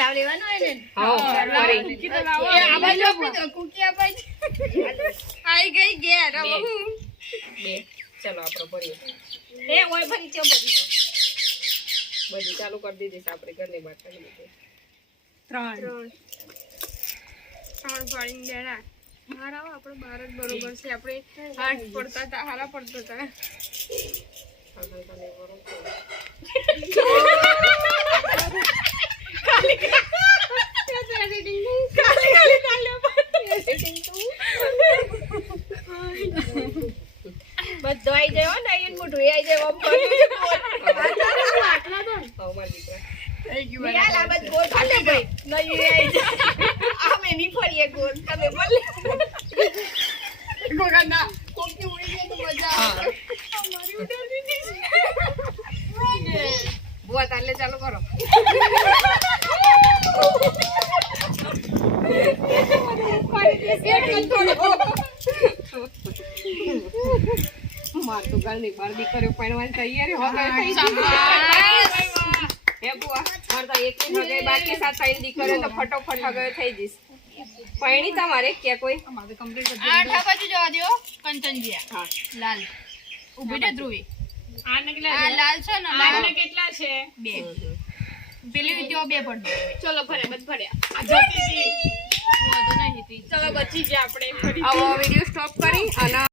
દાવ લેવાનો હોય ને હા ફરી કુકી તો લાવો આ બાજુ આપણે કુકી આપાઈ આઈ ગઈ ઘેર હવે હું બે ચલો આપણો ભરીએ એ ઓય ભરી ચો બધી ચાલુ કરી દીધી છે આપણે ઘરની બહાર કાઢી દીધી ત્રણ પાણી દેના મારા આપણો બાર જ બરોબર છે આપણે હાથ પડતા હતા હારા પડતા હતા બધો આવી જાય ને અહીં મોઢું આવી જાય આમ કર્યું છે ગોળ યાર આ બધ ગોળ ખાલે ભાઈ નહીં આવી જાય આમે નહીં ફરીએ ગોળ તમે બોલે ગોગા કોકી ઉડી જાય તો મજા આવે અમારી ઉડાડી દીધી બુઆ તાલે ચાલુ કરો માર તો ગળની બાર દીકરીઓ પહેરવાની તૈયારી હવે થઈ હે બુઆ માર તો એક હગે બાકી સાત થઈ દીકરીઓ તો ફટોફટ હગે થઈ જઈશ પૈણી તમારે કે કોઈ અમારે કમ્પ્લીટ કરી આઠા બાજુ જવા દો કંચનજીયા હા લાલ ઉભી ને ધ્રુવી આ લાલ છે ને લાલ કેટલા છે બે પેલી વિડિયો બે પડ દો ચલો ભરે બધ ભર્યા આ જતી હતી ચલો બચી ગયા આપણે આવો વિડિયો સ્ટોપ કરી અને